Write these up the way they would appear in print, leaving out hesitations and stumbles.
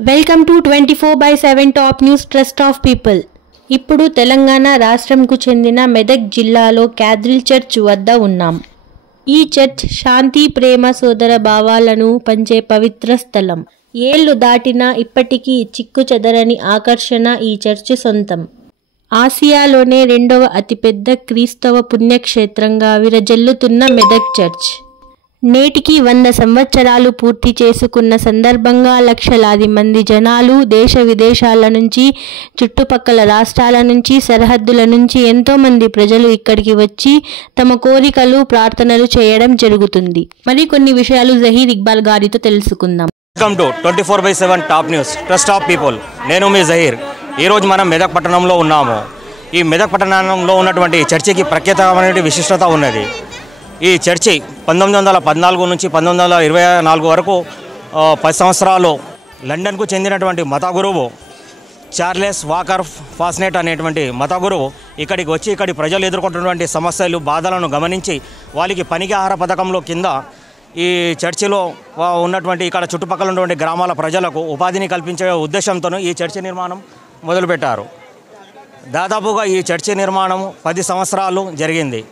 Welcome to 24/7 top news trust of people. ఇప్పుడు తెలంగాణ రాష్ట్రంకు చెందిన మెదక్ జిల్లాలో క్యాథ్రిల్ చర్చ్ వద్ద ఉన్నాం. ఈ చర్చ్ శాంతి, ప్రేమ, సోదర భావాలను పంచే పవిత్ర స్థలం. ఏళ్లు దాటినా ఇప్పటికీ చిక్కు చెదరని ఆకర్షణ ఈ చర్చ్ సొంతం. ఆసియాలోనే రెండవ అతిపెద్ద క్రైస్తవ పుణ్యక్షేత్రంగా విరజిల్లుతున్న మెదక్ చర్చ్ నేటికి 100 సంవత్సరాలు పూర్తి చేసుకున్న సందర్భంగా లక్షలాది మంది జనాలు దేశ విదేశాల నుంచి, చుట్టుపక్కల రాష్ట్రాల నుంచి, సరిహద్దుల నుంచి ఎంతోమంది ప్రజలు ఇక్కడికి వచ్చి తమ కోరికలు, ప్రార్థనలు చేయడం జరుగుతుంది. మరికొన్ని విషయాలు జహీర్ ఇక్బాల్ గారితో తెలుసుకుందాం. Welcome to 24/7 top news trust of people. నేను మీ జహీర్. ఈరోజు మనం మెదక్ పట్టణంలో ఉన్నాము. ఈ మెదక్ పట్టణంలో ఉన్నటువంటి చర్చికి ప్రత్యేకమైన విశిష్టత ఉన్నది. ఈ చర్చి 1914 నుంచి 1924 వరకు 10 సంవత్సరాలు లండన్కు చెందినటువంటి మత గురువు చార్లెస్ వాకర్ ఫాస్నెట్ అనేటువంటి మత గురువు ఇక్కడికి వచ్చి ఇక్కడి ప్రజలు ఎదుర్కొంటున్నటువంటి సమస్యలు, బాధలను గమనించి వాళ్ళకి పనికి ఆహార పథకంలో కింద ఈ చర్చిలో ఉన్నటువంటి ఇక్కడ చుట్టుపక్కల ఉన్నటువంటి గ్రామాల ప్రజలకు ఉపాధిని కల్పించే ఉద్దేశంతో ఈ చర్చి నిర్మాణం మొదలుపెట్టారు. దాదాపుగా ఈ చర్చి నిర్మాణం 10 సంవత్సరాలు జరిగింది.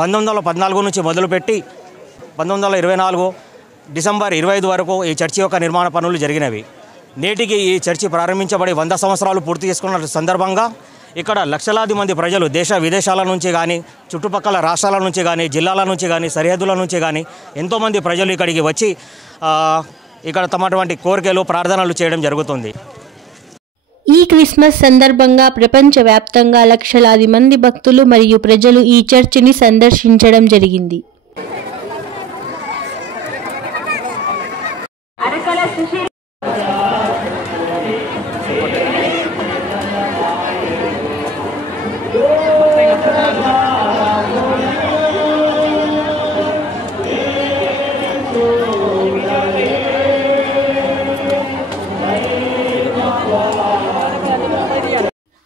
1914 నుంచి మొదలుపెట్టి 1924 డిసెంబర్ 25 వరకు ఈ చర్చి యొక్క నిర్మాణ పనులు జరిగినవి. నేటికి ఈ చర్చి ప్రారంభించబడి 100 సంవత్సరాలు పూర్తి చేసుకున్న సందర్భంగా ఇక్కడ లక్షలాది మంది ప్రజలు దేశ విదేశాల నుంచి కానీ, చుట్టుపక్కల రాష్ట్రాల నుంచి కానీ, జిల్లాల నుంచి కానీ, సరిహద్దుల నుంచి కానీ ఎంతోమంది ప్రజలు ఇక్కడికి వచ్చి ఇక్కడ తమటువంటి కోరికలు, ప్రార్థనలు చేయడం జరుగుతుంది. ఈ క్రిస్మస్ సందర్భంగా ప్రపంచవ్యాప్తంగా లక్షలాది మంది భక్తులు మరియు ప్రజలు ఈ చర్చిని సందర్శించడం జరిగింది.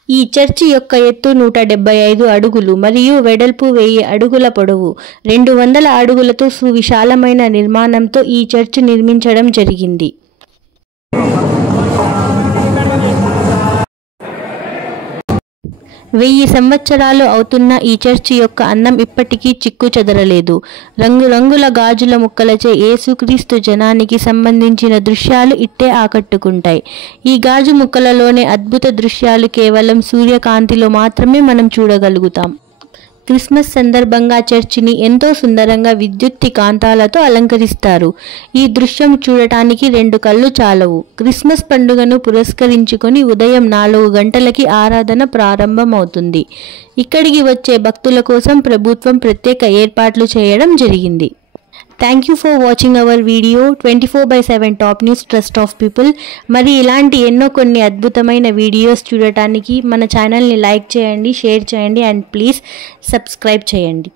ఈ చర్చి యొక్క ఎత్తు 175 అడుగులు మరియు వెడల్పు 1000 అడుగుల పొడవు. 200 అడుగులతో సువిశాలమైన నిర్మాణంతో ఈ చర్చి నిర్మించడం జరిగింది. వెయ్యి సంవత్సరాలు అవుతున్న ఈ చర్చి యొక్క అందం ఇప్పటికీ చిక్కు చెదరలేదు. రంగురంగుల గాజుల ముక్కలచే యేసుక్రీస్తు జనానికి సంబంధించిన దృశ్యాలు ఇట్టే ఆకట్టుకుంటాయి. ఈ గాజు ముక్కలలోనే అద్భుత దృశ్యాలు కేవలం సూర్యకాంతిలో మాత్రమే మనం చూడగలుగుతాం. క్రిస్మస్ సందర్భంగా చర్చిని ఎంతో సుందరంగా విద్యుత్తు కాంతాలతో అలంకరిస్తారు. ఈ దృశ్యం చూడటానికి 2 కళ్ళు చాలవు. క్రిస్మస్ పండుగను పురస్కరించుకొని ఉదయం 4 గంటలకి ఆరాధన ప్రారంభమవుతుంది. ఇక్కడికి వచ్చే భక్తుల కోసం ప్రభుత్వం ప్రత్యేక ఏర్పాట్లు చేయడం జరిగింది. Thank you for watching our video 24/7 top news trust of people. మరి ఇలాంటి కొన్ని అద్భుతమైన వీడియోస్ చూడటానికి మన ఛానల్ని లైక్ చేయండి, షేర్ చేయండి అండ్ ప్లీజ్ సబ్స్క్రైబ్ చేయండి.